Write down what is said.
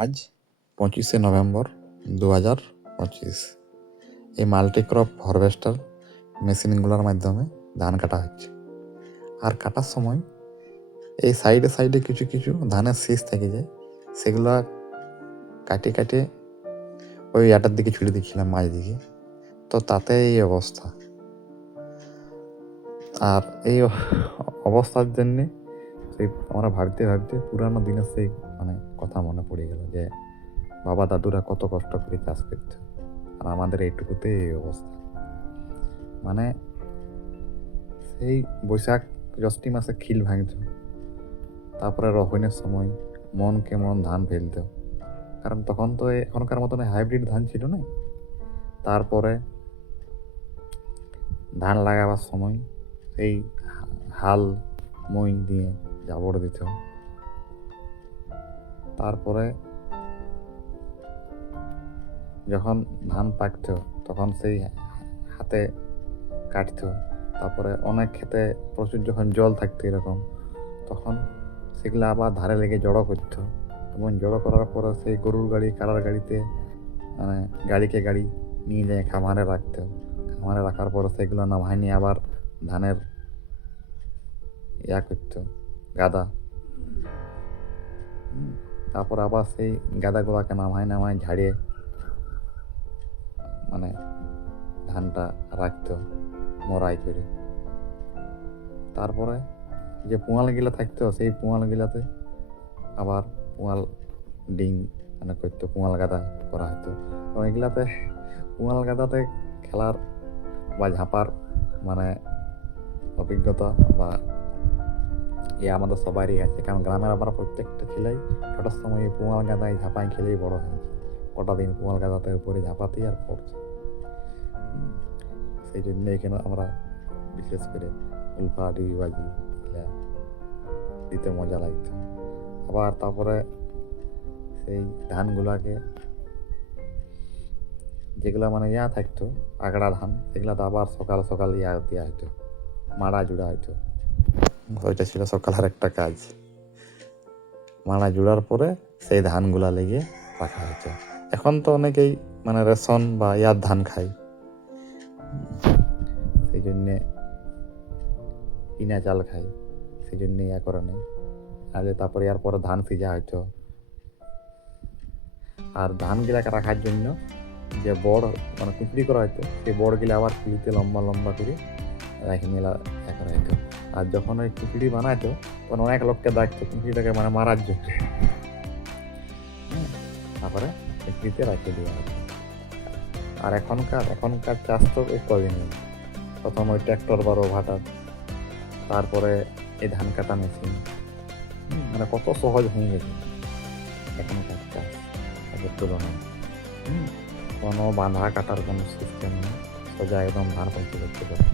আজ 25শে নভেম্বর 2025। এই মাল্টিক্রপ হারভেস্টার মেশিনগুলোর মাধ্যমে ধান কাটা হচ্ছে। আর কাটার সময় এই সাইডে সাইডে কিছু কিছু ধানের শীষ থেকে যায়, সেগুলো কাটে কাটে ওই ইয়াটার দিকে ছুটে দিচ্ছিলাম, মাঝ দিকে। তো তাতে এই অবস্থা। আর এই অবস্থার জন্যে সেই আমরা ভাবতে ভাবতে পুরানো দিনের সেই কথা মনে পড়ে গেল যে বাবা দাদুরা কত কষ্ট করে চাষ করত, আর আমাদের এইটুকুতে এই অবস্থা। সেই বৈশাখ জ্যৈষ্ঠ মাসে খিল ভাঙত, তারপরে রহনের সময় মনকে মন ধান ফেলত, কারণ তখন তো এখনকার মতন হাইব্রিড ধান ছিল না। তারপরে ধান লাগাবার সময় সেই হাল মই দিয়ে জাবড় দিত। তারপরে যখন ধান পাকত তখন সেই হাতে কাটত। তারপরে অনেক ক্ষেতে প্রচুর যখন জল থাকতো এরকম, তখন সেগুলো আবার ধারে লেগে জড়ো করতো, এবং জড়ো করার পরে সেই গরুর গাড়ি কারার গাড়িতে গাড়িকে গাড়ি নিয়ে যায় খামারে রাখতো। খামারে রাখার পরে সেগুলো নামায় নিয়ে আবার ধানের করতো গাদা। তারপর আবার সেই গাদাগুলাকে নামায় ঝাড়িয়ে ধানটা রাখতো মরাই করে। তারপরে যে পুয়াল গিলা থাকতো সেই পুয়াল গিলাতে আবার পুয়াল ডিং করতো, পুয়াল গাদা করা হতো। ওইগুলাতে পুয়াল গাদাতে খেলার বা ঝাঁপার অভিজ্ঞতা বা আমাদের সবারই আছে, কারণ গ্রামের আমরা প্রত্যেকটা ছেলেই ছোটোর সময় পুয়াল গাদায় ঝাঁপাই খেলেই বড় হয়েছে। কটা দিন পুয়াল গাদাতে উপরে ঝাঁপাতেই আর পড়ছে। সেই জন্য এখানে আমরা বিশেষ করে উল্ফা ডিবিবাজি দিতে মজা লাগতো। আবার তারপরে সেই ধানগুলাকে যেগুলা থাকতো আগড়া ধান, সেগুলা তো আবার সকাল সকাল দেওয়া হতো, মাড়া জুড়া হতো। ওইটা ছিল সকালের একটা কাজ। মাড়া জুড়ার পরে সেই ধানগুলা লেগে রাখা হতো। এখন তো অনেকেই রেশন বা ধান খায়, সেই জন্যে কিনা চাল খায়, সেই জন্য করে নেই। তারপরে পরে ধান সিজা হইতো। আর ধান গিলাকে রাখার জন্য যে বড় কুচড়ি করা হইতো, সেই বড় গিলা আবার কুলিতে লম্বা লম্বা করে রাখি মেলা করা হইতো। আর যখন ওই কুচড়ি বানাইতো তখন অনেক লোককে ডাকতো কুচড়িটাকে মারার জন্য, তারপরে কুচড়িতে রাখে দেওয়া হতো। আর এখনকার চাষ তো কদিন, প্রথম ওই ট্র্যাক্টর বা রোভাটার, তারপরে এই ধান কাটা মেশিন, কত সহজ হয়ে গেছে এখনকার চাষ আগের তুলনায়। কোনো বাঁধা কাটার কোনো সিস্টেম নেই, সোজা একদম ধান পৌঁছে করতে পারে।